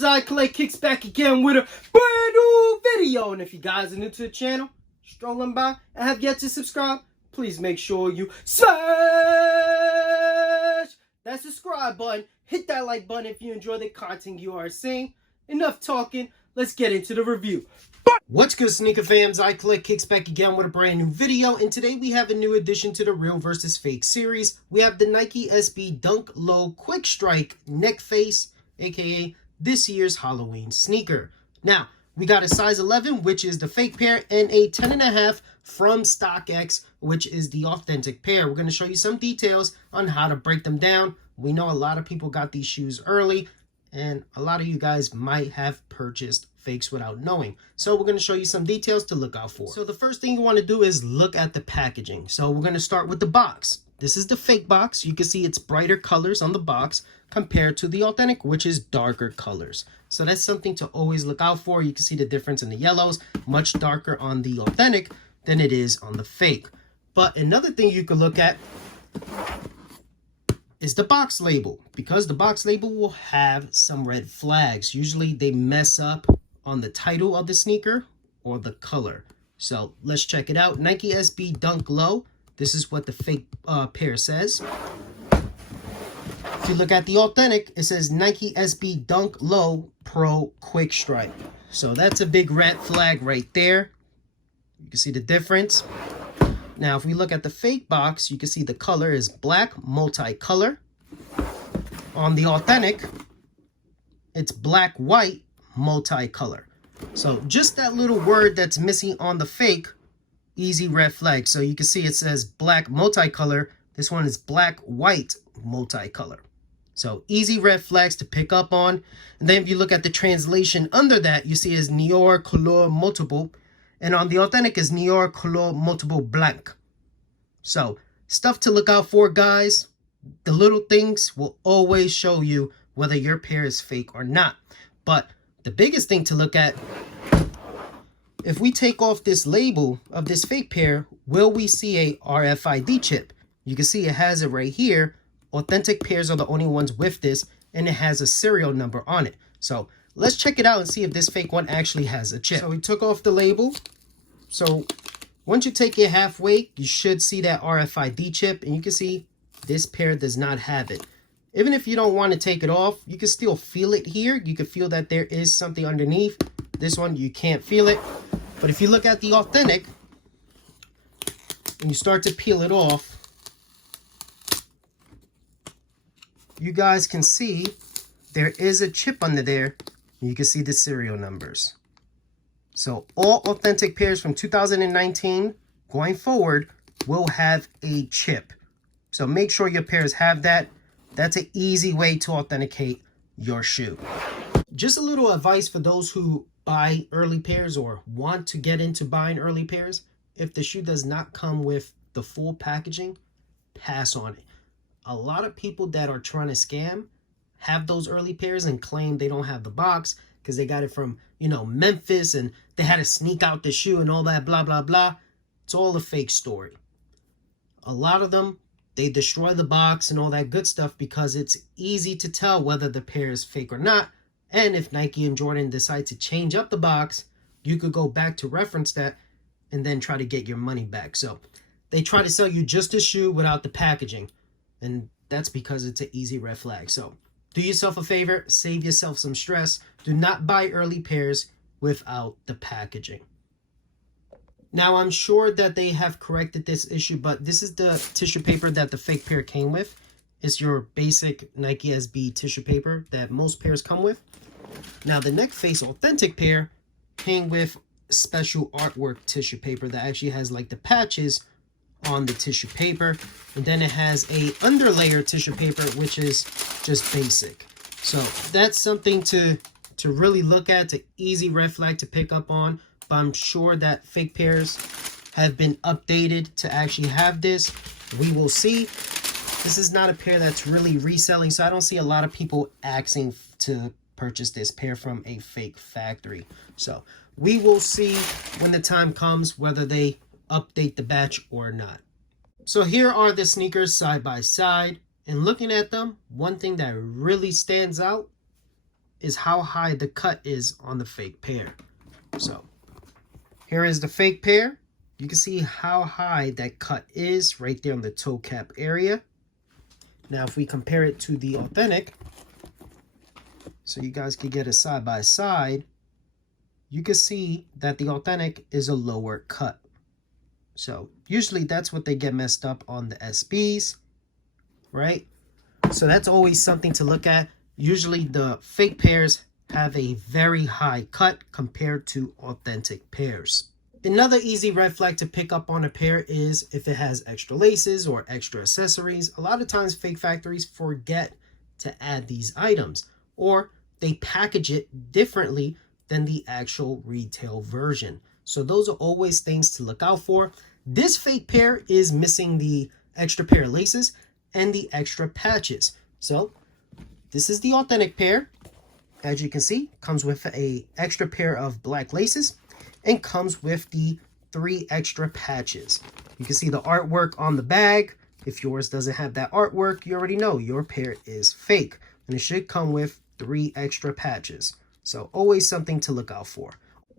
Fams, I collect kicks back again with a brand new video. And if you guys are new to the channel, strolling by and have yet to subscribe, please make sure you smash that subscribe button. Hit that like button if you enjoy the content you are seeing. Enough talking, let's get into the review. What's good, sneaker fams? I collect kicks back again with a brand new video, and today we have a new addition to the real versus fake series. We have the Nike SB Dunk Low Quick Strike Neckface, aka this year's Halloween sneaker. Now, we got a size 11, which is the fake pair, and a 10.5 from StockX, which is the authentic pair. We're going to show you some details on how to break them down. We know a lot of people got these shoes early, and a lot of you guys might have purchased fakes without knowing. So we're going to show you some details to look out for. So the first thing you want to do is look at the packaging. So we're going to start with the box. This is the fake box. You can see it's brighter colors on the box compared to the authentic, which is darker colors. So that's something to always look out for. You can see the difference in the yellows, much darker on the authentic than it is on the fake. But another thing you can look at is the box label, because the box label will have some red flags. Usually they mess up on the title of the sneaker or the color. So let's check it out. Nike SB Dunk Low. This is what the fake pair says. If you look at the authentic, it says Nike SB Dunk Low Pro Quick Strike. So that's a big red flag right there. You can see the difference. Now, if we look at the fake box, you can see the color is black multicolor. On the authentic, it's black white multicolor. So just that little word that's missing on the fake, easy red flag. So you can see it says black multicolor. This one is black white multicolor. So easy red flags to pick up on. And then if you look at the translation under that, you see is Nior Couleur Multiple. And on the authentic is Nior Couleur Multiple Blank. So stuff to look out for, guys. The little things will always show you whether your pair is fake or not. But the biggest thing to look at, if we take off this label of this fake pair, will we see a RFID chip? You can see it has it right here. Authentic pairs are the only ones with this, and it has a serial number on it. So let's check it out and see if this fake one actually has a chip. So we took off the label. So once you take it halfway, you should see that RFID chip, and you can see this pair does not have it. Even if you don't want to take it off, you can still feel it here. You can feel that there is something underneath. This one, you can't feel it. But if you look at the authentic, and you start to peel it off, you guys can see there is a chip under there. You can see the serial numbers. So all authentic pairs from 2019 going forward will have a chip. So make sure your pairs have that. That's an easy way to authenticate your shoe. Just a little advice for those who buy early pairs or want to get into buying early pairs. If the shoe does not come with the full packaging, pass on it. A lot of people that are trying to scam have those early pairs and claim they don't have the box because they got it from, Memphis, and they had to sneak out the shoe and all that, blah, blah, blah. It's all a fake story. A lot of them, they destroy the box and all that good stuff because it's easy to tell whether the pair is fake or not. And if Nike and Jordan decide to change up the box, you could go back to reference that and then try to get your money back. So they try to sell you just a shoe without the packaging. And that's because it's an easy red flag. So do yourself a favor, save yourself some stress. Do not buy early pairs without the packaging. Now, I'm sure that they have corrected this issue, but this is the tissue paper that the fake pair came with. It's your basic Nike SB tissue paper that most pairs come with. Now, the Neckface authentic pair came with special artwork tissue paper that actually has like the patches on the tissue paper, and then it has a underlayer tissue paper which is just basic. So that's something to really look at, to easy red flag to pick up on. But I'm sure that fake pairs have been updated to actually have this. We will see. This is not a pair that's really reselling, so I don't see a lot of people asking to purchase this pair from a fake factory. So we will see when the time comes whether they update the batch or not. So here are the sneakers side by side, and looking at them, one thing that really stands out is how high the cut is on the fake pair. So here is the fake pair. You can see how high that cut is right there on the toe cap area. Now if we compare it to the authentic, so you guys can get a side by side, you can see that the authentic is a lower cut. So usually that's what they get messed up on the SBs, right? So that's always something to look at. Usually the fake pairs have a very high cut compared to authentic pairs. Another easy red flag to pick up on a pair is if it has extra laces or extra accessories. A lot of times fake factories forget to add these items, or they package it differently than the actual retail version. So those are always things to look out for. This fake pair is missing the extra pair of laces and the extra patches. So this is the authentic pair. As you can see, comes with a extra pair of black laces and comes with the 3 extra patches. You can see the artwork on the bag. If yours doesn't have that artwork, you already know your pair is fake, and it should come with 3 extra patches. So always something to look out for.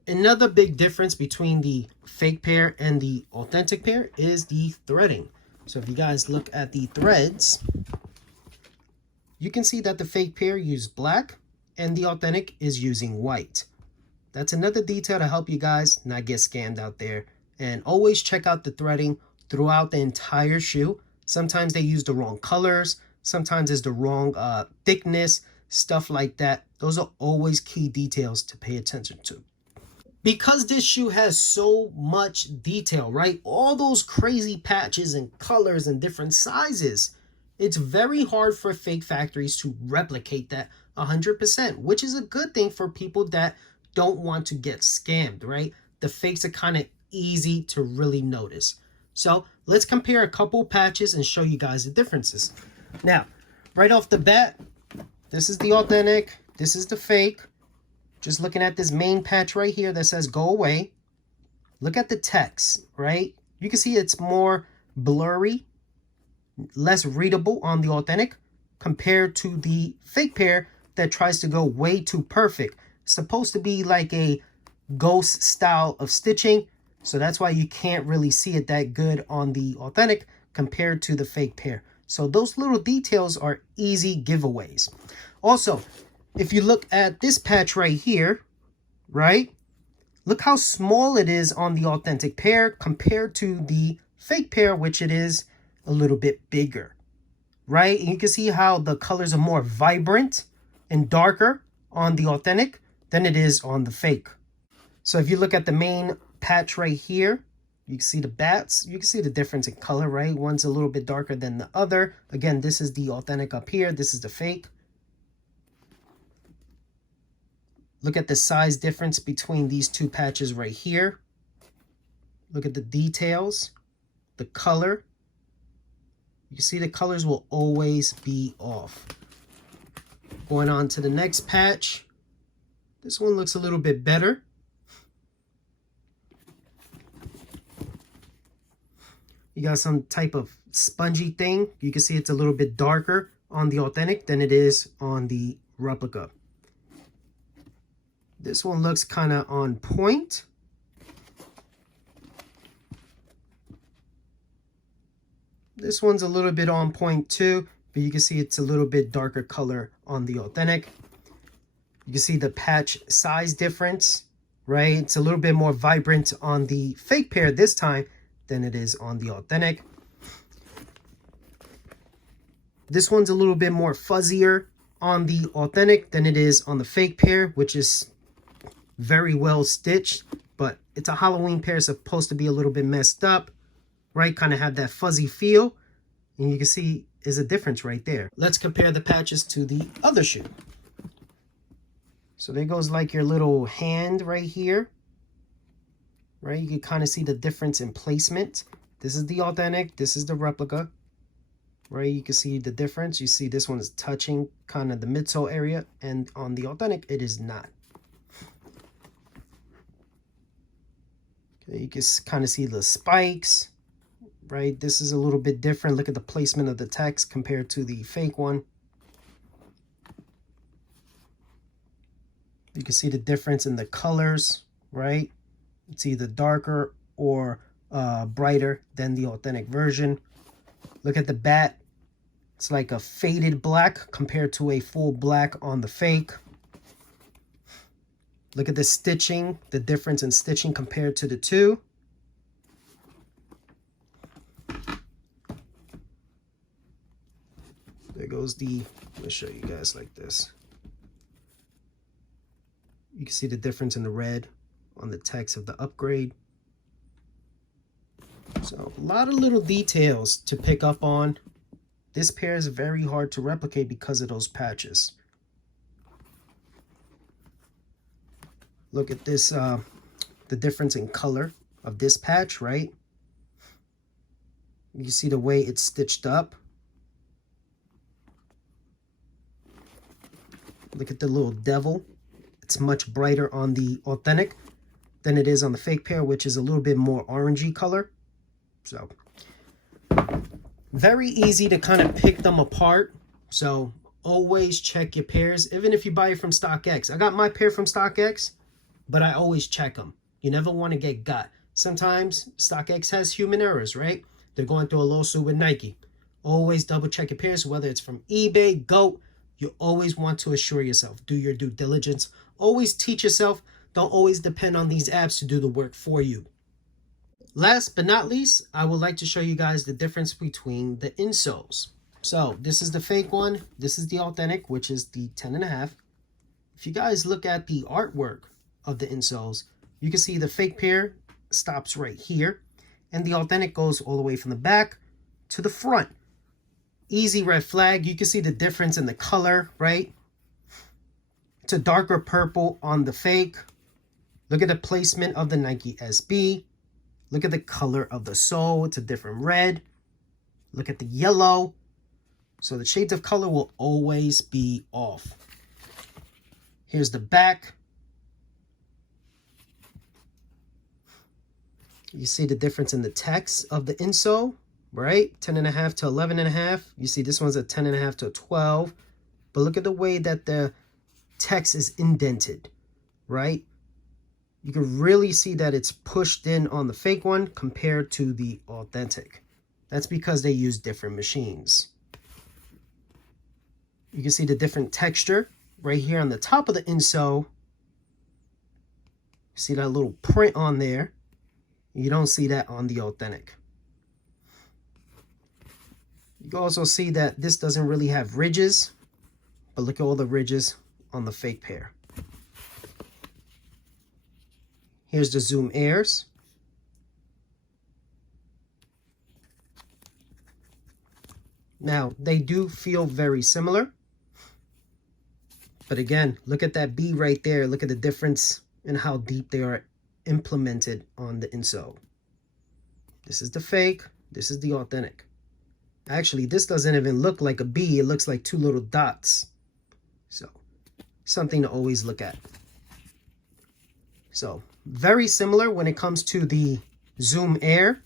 Another big difference between the fake pair and the authentic pair is the threading. So if you guys look at the threads, you can see that the fake pair used black and the authentic is using white. That's another detail to help you guys not get scammed out there. And always check out the threading throughout the entire shoe. Sometimes they use the wrong colors. Sometimes it's the wrong thickness, stuff like that. Those are always key details to pay attention to. Because this shoe has so much detail, right? All those crazy patches and colors and different sizes. It's very hard for fake factories to replicate that 100%, which is a good thing for people that don't want to get scammed, right? The fakes are kind of easy to really notice. So let's compare a couple patches and show you guys the differences. Now, right off the bat, this is the authentic, this is the fake. Just looking at this main patch right here that says go away. Look at the text, right? You can see it's more blurry, less readable on the authentic compared to the fake pair that tries to go way too perfect. It's supposed to be like a ghost style of stitching, so that's why you can't really see it that good on the authentic compared to the fake pair. So those little details are easy giveaways. Also, if you look at this patch right here, right? Look how small it is on the authentic pair compared to the fake pair, which it is a little bit bigger, right? And you can see how the colors are more vibrant and darker on the authentic than it is on the fake. So if you look at the main patch right here, you can see the bats. You can see the difference in color, right? One's a little bit darker than the other. Again, this is the authentic up here. This is the fake. Look at the size difference between these two patches right here. Look at the details, the color. You see the colors will always be off. Going on to the next patch. This one looks a little bit better. You got some type of spongy thing. You can see it's a little bit darker on the authentic than it is on the replica. This one looks kind of on point. This one's a little bit on point too, but you can see it's a little bit darker color on the authentic. You can see the patch size difference, right? It's a little bit more vibrant on the fake pair this time than it is on the authentic. This one's a little bit more fuzzier on the authentic than it is on the fake pair, which is very well stitched, but it's a Halloween pair, supposed to be a little bit messed up, right? Kind of have that fuzzy feel, and you can see is a difference right there. Let's compare the patches to the other shoe. So there goes like your little hand right here, right? You can kind of see the difference in placement. This is the authentic, this is the replica, right? You can see the difference. You see this one is touching kind of the midsole area, and on the authentic, it is not. Okay, you can kind of see the spikes, right? This is a little bit different. Look at the placement of the text compared to the fake one. You can see the difference in the colors, right? It's either darker or brighter than the authentic version. Look at the bat. It's like a faded black compared to a full black on the fake. Look at the stitching, the difference in stitching compared to the two. There goes the, let me show you guys like this. You can see the difference in the red on the text of the upgrade. So a lot of little details to pick up on. This pair is very hard to replicate because of those patches. Look at this, the difference in color of this patch, right? You can see the way it's stitched up. Look at the little devil. It's much brighter on the authentic than it is on the fake pair, which is a little bit more orangey color. So very easy to kind of pick them apart. So always check your pairs, even if you buy it from StockX. I got my pair from StockX, but I always check them. You never want to get got. Sometimes StockX has human errors, right? They're going through a lawsuit with Nike. Always double check your pairs, whether it's from eBay, GOAT. You always want to assure yourself. Do your due diligence. Always teach yourself. Don't always depend on these apps to do the work for you. Last but not least, I would like to show you guys the difference between the insoles. So this is the fake one. This is the authentic, which is the 10.5. If you guys look at the artwork of the insoles, you can see the fake pair stops right here, and the authentic goes all the way from the back to the front. Easy red flag. You can see the difference in the color, right? It's a darker purple on the fake. Look at the placement of the Nike SB. Look at the color of the sole. It's a different red. Look at the yellow. So the shades of color will always be off. Here's the back. You see the difference in the text of the insole, right? 10.5 to 11.5. You see this one's a 10.5 to a 12. But look at the way that the text is indented, right? You can really see that it's pushed in on the fake one compared to the authentic. That's because they use different machines. You can see the different texture right here on the top of the insole. See that little print on there? You don't see that on the authentic. You can also see that this doesn't really have ridges, but look at all the ridges on the fake pair. Here's the Zoom Airs. Now, they do feel very similar. But again, look at that B right there. Look at the difference in how deep they are implemented on the insole. This is the fake. This is the authentic. Actually, this doesn't even look like a B. It looks like two little dots. So, something to always look at. So, very similar when it comes to the Zoom Air.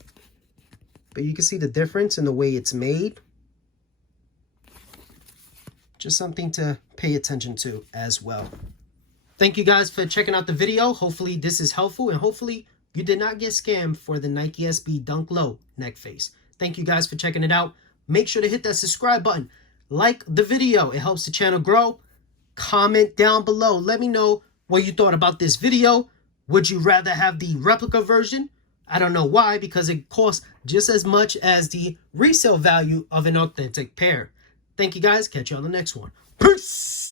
But you can see the difference in the way it's made. Just something to pay attention to as well. Thank you guys for checking out the video. Hopefully this is helpful, and hopefully you did not get scammed for the Nike SB Dunk Low Neckface. Thank you guys for checking it out. Make sure to hit that subscribe button. Like the video. It helps the channel grow. Comment down below. Let me know what you thought about this video. Would you rather have the replica version? I don't know why, because it costs just as much as the resale value of an authentic pair. Thank you guys. Catch you on the next one. Peace!